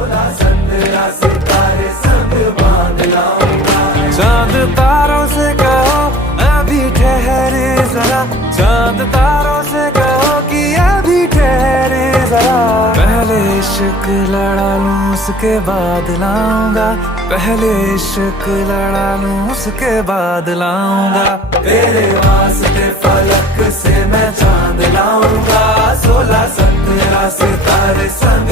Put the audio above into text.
16 17 सितारे संग बांध लाऊंगा। चांद तारों से कहो अभी ठहरे जरा, चांद तारों से कहो कि अभी ठहरे जरा। पहले इश्क लड़ा लूं उसके बाद लाऊंगा, पहले इश्क लड़ा लूं उसके बाद लाऊंगा। तेरे वास्ते फलक से मैं चांद लाऊंगा। 16 17 सितारे संग